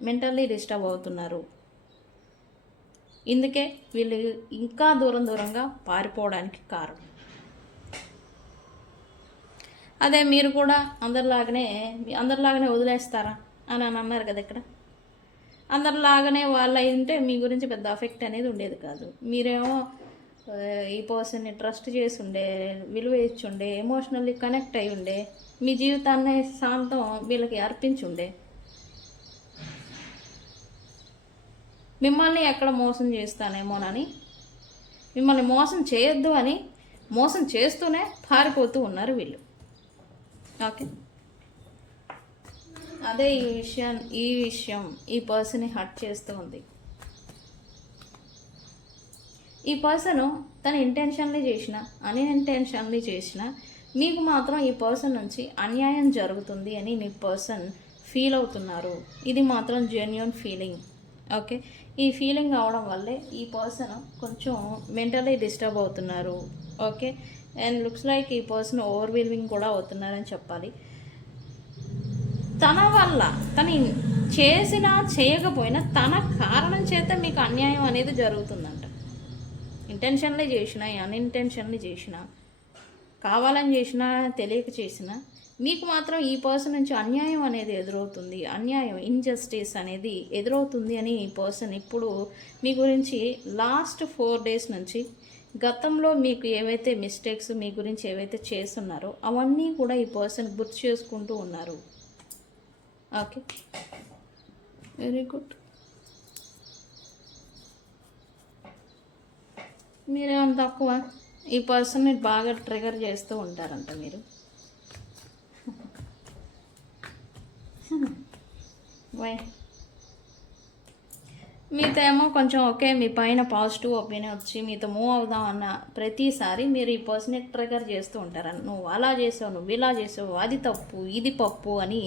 మెంటల్లీ డిస్టర్బ్ అవుతున్నారు. ఇందుకే వీళ్ళు ఇంకా దూరంగా పారిపోవడానికి కారణం. అదే మీరు కూడా అందరిలాగానే వదిలేస్తారా అని అన్నారు కదా ఇక్కడ. అందరిలాగానే వాళ్ళు అయింటే మీ గురించి పెద్ద అఫెక్ట్ అనేది ఉండేది కాదు. మీరేమో ఈ పర్సన్ని ట్రస్ట్ చేసి ఉండే, విలువ ఇచ్చి ఉండే, ఎమోషనల్లీ కనెక్ట్ అయి ఉండే, మీ జీవితాన్ని శాంతం వీళ్ళకి అర్పించి ఉండే. మిమ్మల్ని ఎక్కడ మోసం చేస్తానేమోనని, మిమ్మల్ని మోసం చేయొద్దు అని మోసం చేస్తూనే పారిపోతూ ఉన్నారు వీళ్ళు. ఓకే, అదే ఈ విషయం ఈ పర్సన్ని హర్ట్ చేస్తూ ఉంది. ఈ పర్సన్ తన ఇంటెన్షన్లీ చేసిన, అన్ఇంటెన్షన్లీ చేసిన, మీకు మాత్రం ఈ పర్సన్ నుంచి అన్యాయం జరుగుతుంది అని మీ పర్సన్ ఫీల్ అవుతున్నారు. ఇది మాత్రం జెన్యూన్ ఫీలింగ్. ఓకే, ఈ ఫీలింగ్ అవడం వల్లే ఈ పర్సన్ కొంచెం మెంటలీ డిస్టర్బ్ అవుతున్నారు. ఓకే, అండ్ లుక్స్ లైక్ ఈ పర్సన్ ఓవర్వెల్మింగ్ కూడా అవుతున్నారని చెప్పాలి. తన వల్ల, తను చేసినా చేయకపోయినా తన కారణం చేత మీకు అన్యాయం అనేది జరుగుతుందంట. ఇంటెన్షన్లీ చేసినా, అన్ఇంటెన్షన్లీ చేసినా కావాలని చేసినా తెలియక చేసినా మీకు మాత్రం ఈ పర్సన్ నుంచి అన్యాయం అనేది ఎదురవుతుంది, అన్యాయం ఇన్జస్టిస్ అనేది ఎదురవుతుంది అని ఈ పర్సన్ ఇప్పుడు మీ గురించి లాస్ట్ 4 days నుంచి గతంలో మీకు ఏవైతే మిస్టేక్స్ మీ గురించి ఏవైతే చేస్తున్నారో అవన్నీ కూడా ఈ పర్సన్ గుర్తు చేసుకుంటూ ఉన్నారు. Okay, very good. మీరేమన్నా తక్కువ, ఈ పర్సన్ని బాగా ట్రిగర్ చేస్తూ ఉంటారంట మీరు. వై మీతో ఏమో కొంచెం ఓకే, మీ పైన పాజిటివ్ ఒపీనియన్ వచ్చి మీతో మూవ్ అవుదాం అన్న ప్రతిసారి మీరు ఈ పర్సన్ని ట్రిగర్ చేస్తూ ఉంటారని, నువ్వు అలా చేసావు, నువ్వు ఇలా చేసావు, అది తప్పు ఇది పప్పు అని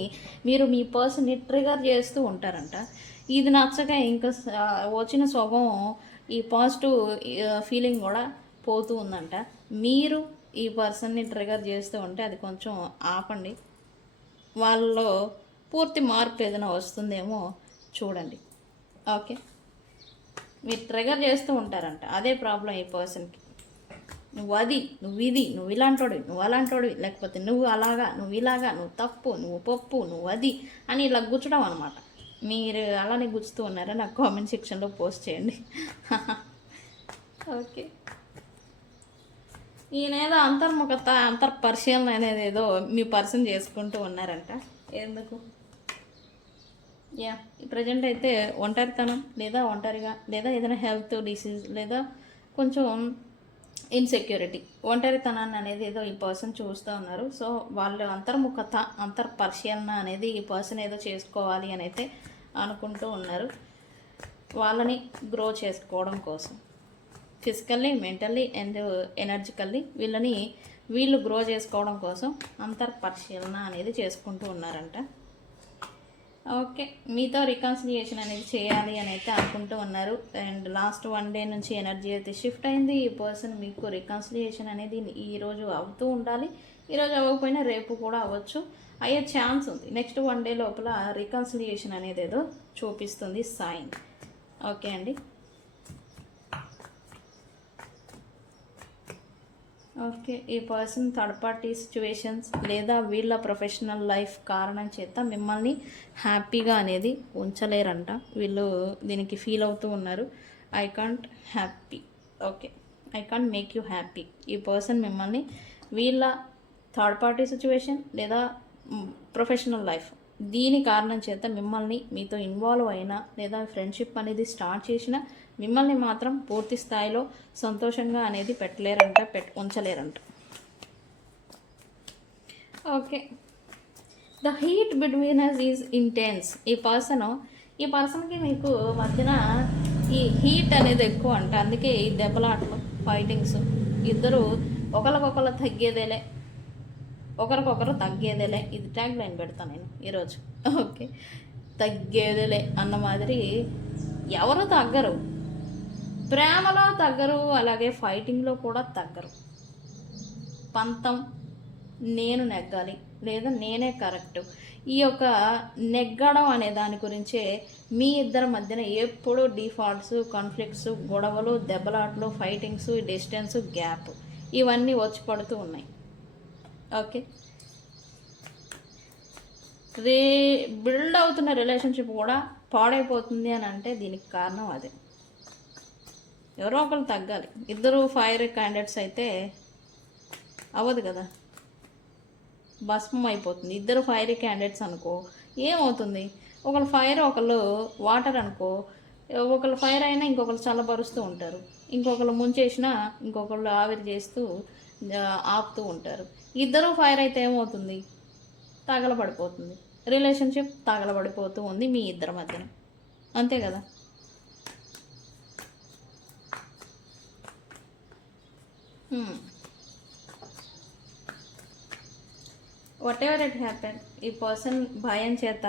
మీరు మీ పర్సన్ని ట్రిగర్ చేస్తూ ఉంటారంట. ఇది నచ్చక ఇంకా వచ్చిన స్వభావం ఈ పాజిటివ్ ఫీలింగ్ కూడా పోతూ ఉందంట. మీరు ఈ పర్సన్ని ట్రిగర్ చేస్తూ ఉంటే అది కొంచెం ఆపండి. వాళ్ళలో పూర్తి మార్పు ఏదైనా వస్తుందేమో చూడండి. ఓకే, మీరు ట్రిగర్ చేస్తూ ఉంటారంట, అదే ప్రాబ్లం ఈ పర్సన్కి. నువ్వు అది, నువ్వు ఇది, నువ్వు ఇలాంటోడివి, నువ్వు అలాంటోడివి, లేకపోతే నువ్వు అలాగా, నువ్వు ఇలాగా, నువ్వు తప్పు, నువ్వు పప్పు, నువ్వు అది అని ఇలా గుచ్చడం అనమాట. మీరు అలానే గుచ్చుతూ ఉన్నారా? నాకు కామెంట్ సెక్షన్లో పోస్ట్ చేయండి. ఓకే, ఈయనేదో అంతర్ముఖత అంతర్పరిశీలన అనేది ఏదో మీ పర్సన్ చేసుకుంటూ ఉన్నారంట. ఎందుకు? యా, ప్రజెంట్ అయితే ఒంటరితనం లేదా ఒంటరిగా లేదా ఏదైనా హెల్త్ డిసీజ్ లేదా కొంచెం ఇన్సెక్యూరిటీ, ఒంటరితనాన్ని అనేది ఏదో ఈ పర్సన్ చూస్తూ ఉన్నారు. సో వాళ్ళు అంతర్ముఖత అంతర్పరిశీలన అనేది ఈ పర్సన్ ఏదో చేసుకోవాలి అని అయితే అనుకుంటూ ఉన్నారు. వాళ్ళని గ్రో చేసుకోవడం కోసం ఫిజికల్లీ, మెంటల్లీ అండ్ ఎనర్జికల్లీ వీళ్ళు గ్రో చేసుకోవడం కోసం అంతర్పరిశీలన అనేది చేసుకుంటూ ఉన్నారంట. ఓకే, మీతో రికన్సిలియేషన్ అనేది చేయాలి అని అయితే అనుకుంటూ ఉన్నారు. అండ్ లాస్ట్ 1 day నుంచి ఎనర్జీ అయితే షిఫ్ట్ అయింది. ఈ పర్సన్ మీకు రికన్సిలియేషన్ అనేది ఈరోజు అవుతూ ఉండాలి. ఈరోజు అవ్వకపోయినా రేపు కూడా అవ్వచ్చు, అయ్యే ఛాన్స్ ఉంది. నెక్స్ట్ 1 day లోపల రికన్సిలియేషన్ అనేది ఏదో చూపిస్తుంది సైన్. ఓకే అండి. ఓకే, ఈ పర్సన్ థర్డ్ పార్టీ సిచ్యువేషన్స్ లేదా వీళ్ళ ప్రొఫెషనల్ లైఫ్ కారణం చేత మిమ్మల్ని హ్యాపీగా అనేది ఉంచలేరంట. వీళ్ళు దీనికి ఫీల్ అవుతూ ఉన్నారు. I can't happy, okay, I can't make you happy. ఈ పర్సన్ మిమ్మల్ని వీళ్ళ థర్డ్ పార్టీ సిచ్యువేషన్ లేదా ప్రొఫెషనల్ లైఫ్ దీని కారణం చేత మిమ్మల్ని మీతో ఇన్వాల్వ్ అయినా లేదా ఫ్రెండ్షిప్ అనేది స్టార్ట్ చేసినా మిమ్మల్ని మాత్రం పూర్తి స్థాయిలో సంతోషంగా అనేది పెట్టలేరంట, ఉంచలేరంట. Okay, the heat between us is intense. ఈ పర్సన్కి మీకు మధ్యన ఈ హీట్ అనేది ఎక్కువ అంట. అందుకే ఈ దెబ్బలాటలు, ఫైటింగ్స్, ఇద్దరు ఒకరికొకరు తగ్గేదేలే. ఇది ట్యాగ్ లైన్ పెడతాను నేను ఈరోజు. ఓకే, తగ్గేదేలే అన్న మాదిరి ఎవరు తగ్గరు, ప్రేమలో తగ్గరు, అలాగే ఫైటింగ్లో కూడా తగ్గరు. పంతం, నేను నెగ్గాలి లేదా నేనే కరెక్ట్, ఈ యొక్క నెగ్గడం అనే దాని గురించే మీ ఇద్దరి మధ్యన ఎప్పుడూ డిఫాల్ట్స్, కాన్ఫ్లిక్ట్స్, గొడవలు, దెబ్బలాట్లు, ఫైటింగ్స్, డిస్టెన్స్, గ్యాప్ ఇవన్నీ వచ్చి పడుతూ ఉన్నాయి. ఓకే, బిల్డ్ అవుతున్న రిలేషన్షిప్ కూడా పాడైపోతుంది అని అంటే దీనికి కారణం అదే. ఎవరో ఒకరు తగ్గాలి. ఇద్దరు ఫైర్ క్యాండిడేట్స్ అయితే అవ్వదు కదా, భస్మం అయిపోతుంది. ఇద్దరు ఫైర్ క్యాండిడేట్స్ అనుకో ఏమవుతుంది, ఒకళ్ళు ఫైర్ ఒకళ్ళు వాటర్ అనుకో, ఒకళ్ళు ఫైర్ అయినా ఇంకొకరు చల్లబరుస్తూ ఉంటారు, ఇంకొకళ్ళు ముంచేసినా ఇంకొకళ్ళు ఆవిరి చేస్తూ ఆపుతూ ఉంటారు. ఇద్దరు ఫైర్ అయితే ఏమవుతుంది, తగలబడిపోతుంది. రిలేషన్షిప్ తగలబడిపోతూ ఉంది మీ ఇద్దరి మధ్యన, అంతే కదా. వాట్ ఎవర్ ఇట్ హ్యాపెన్, ఈ పర్సన్ భయం చేత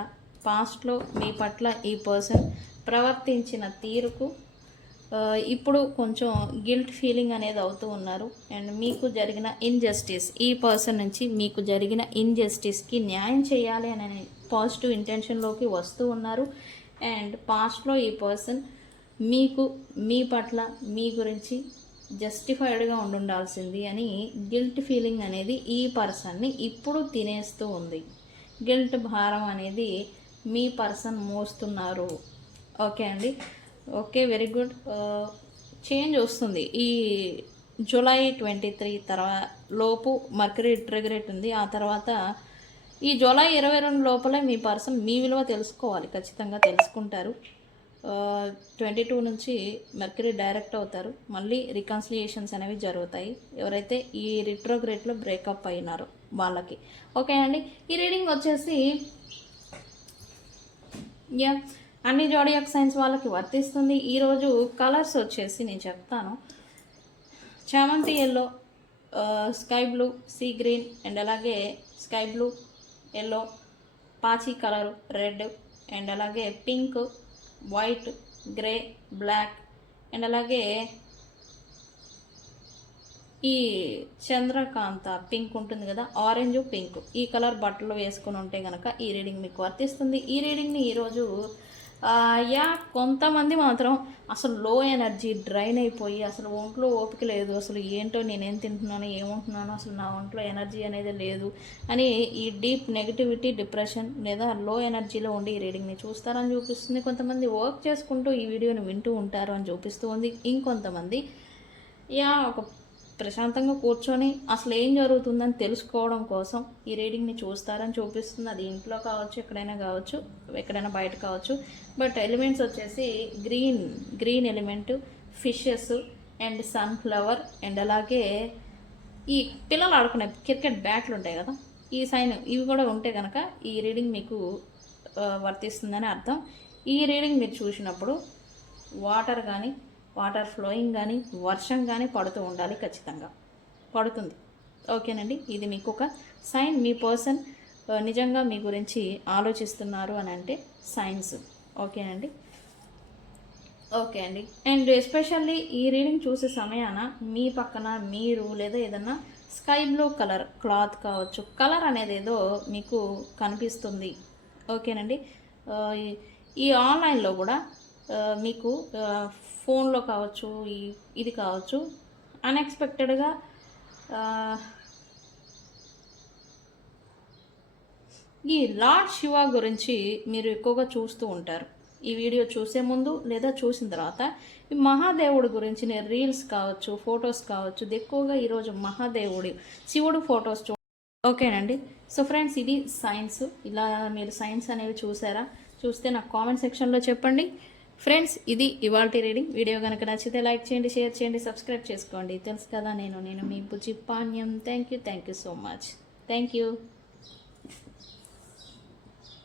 పాస్ట్లో మీ పట్ల ఈ పర్సన్ ప్రవర్తించిన తీరుకు ఇప్పుడు కొంచెం గిల్ట్ ఫీలింగ్ అనేది అవుతూ ఉన్నారు. అండ్ మీకు జరిగిన ఇన్జస్టిస్, ఈ పర్సన్ నుంచి మీకు జరిగిన ఇన్జస్టిస్కి న్యాయం చేయాలి అనే పాజిటివ్ ఇంటెన్షన్లోకి వస్తూ ఉన్నారు. అండ్ పాస్ట్లో ఈ పర్సన్ మీ పట్ల మీ గురించి జస్టిఫైడ్గా ఉండాల్సింది అని గిల్ట్ ఫీలింగ్ అనేది ఈ పర్సన్ని ఇప్పుడు తినేస్తూ ఉంది. గిల్ట్ భారం అనేది మీ పర్సన్ మోస్తున్నారు. ఓకే అండి, ఓకే, వెరీ గుడ్. చేంజ్ వస్తుంది ఈ జూలై 23 తర్వాత లోపు. మర్కరీ రిట్రోగ్రేడ్ ఉంది. ఆ తర్వాత ఈ జూలై 22 లోపలే మీ పర్సన్ మీ విలువ తెలుసుకోవాలి, ఖచ్చితంగా తెలుసుకుంటారు. 22 నుంచి మెర్క్యూరీ డైరెక్ట్ అవుతారు. మళ్ళీ రికన్సిలియేషన్స్ అనేవి జరుగుతాయి ఎవరైతే ఈ రిట్రోగ్రేడ్లో బ్రేకప్ అయినారో వాళ్ళకి. ఓకే అండి, ఈ రీడింగ్ వచ్చేసి అన్ని జోడియాక్ సైన్స్ వాళ్ళకి వర్తిస్తుంది. ఈరోజు కలర్స్ వచ్చేసి నేను చెప్తాను. చామంతి yellow, sky blue, sea green and అలాగే స్కై బ్లూ, ఎల్లో, పాచి కలర్, రెడ్ అండ్ అలాగే pink, white, grey, black and అలాగే ఈ చంద్రకాంత పింక్ ఉంటుంది కదా, ఆరెంజ్ పింక్, ఈ కలర్ బట్టలు వేసుకుని ఉంటే కనుక ఈ రీడింగ్ మీకు వర్తిస్తుంది. ఈ రీడింగ్ని ఈరోజు కొంతమంది మాత్రం అసలు లో ఎనర్జీ, డ్రైన్ అయిపోయి అసలు ఒంట్లో ఓపిక లేదు, అసలు ఏంటో నేనేం తింటున్నాను, ఏముంటున్నాను, అసలు నా ఒంట్లో ఎనర్జీ అనేది లేదు అని ఈ డీప్ నెగిటివిటీ, డిప్రెషన్ లేదా లో ఎనర్జీలో ఉండి ఈ రీడింగ్ని చూస్తారని చూపిస్తుంది. కొంతమంది వర్క్ చేసుకుంటూ ఈ వీడియోని వింటూ ఉంటారు అని చూపిస్తూ ఉంది. ఇంకొంతమంది ఒక ప్రశాంతంగా కూర్చొని అసలు ఏం జరుగుతుందని తెలుసుకోవడం కోసం ఈ రీడింగ్ని చూస్తారని చూపిస్తుంది. అది ఇంట్లో కావచ్చు, ఎక్కడైనా కావచ్చు, ఎక్కడైనా బయట కావచ్చు. బట్ ఎలిమెంట్స్ వచ్చేసి green element, fishes and sunflower and అలాగే ఈ పిల్లలు ఆడుకునే క్రికెట్ బ్యాట్లు ఉంటాయి కదా, ఈ సైన్ ఇవి కూడా ఉంటే కనుక ఈ రీడింగ్ మీకు వర్తిస్తుందని అర్థం. ఈ రీడింగ్ మీరు చూసినప్పుడు వాటర్ ఫ్లోయింగ్ కానీ వర్షం కానీ పడుతూ ఉండాలి, ఖచ్చితంగా పడుతుంది. ఓకేనండి, ఇది మీకు ఒక సైన్. మీ పర్సన్ నిజంగా మీ గురించి ఆలోచిస్తున్నారు అని అంటే సైన్స్. ఓకేనండి, ఓకే అండి. అండ్ ఎస్పెషల్లీ ఈ రీడింగ్ చూసే సమయాన మీ పక్కన మీరు లేదా ఏదన్నా స్కై బ్లూ కలర్ క్లాత్ కావచ్చు, కలర్ అనేది ఏదో మీకు కనిపిస్తుంది. ఓకేనండి, ఈ ఆన్లైన్లో కూడా మీకు ఫోన్లో కావచ్చు, ఇది కావచ్చు, అన్ఎక్స్పెక్టెడ్గా ఈ లార్డ్ శివ గురించి మీరు ఎక్కువగా చూస్తూ ఉంటారు. ఈ వీడియో చూసే ముందు లేదా చూసిన తర్వాత ఈ మహాదేవుడి గురించి రీల్స్ కావచ్చు, ఫొటోస్ కావచ్చు, ఎక్కువగా ఈరోజు శివుడు ఫొటోస్ ఓకేనండి. సో ఫ్రెండ్స్, ఇది సైన్స్. ఇలా మీరు సైన్స్ అనేవి చూస్తే నాకు కామెంట్ సెక్షన్లో చెప్పండి. ఫ్రెండ్స్, ఇది ఇవాల్టి రీడింగ్. వీడియో కనుక నచ్చితే లైక్ చేయండి, షేర్ చేయండి, సబ్స్క్రైబ్ చేసుకోండి. తెలుసు కదా, నేను మీ Bujji Panyam. Thank you so much. Thank you.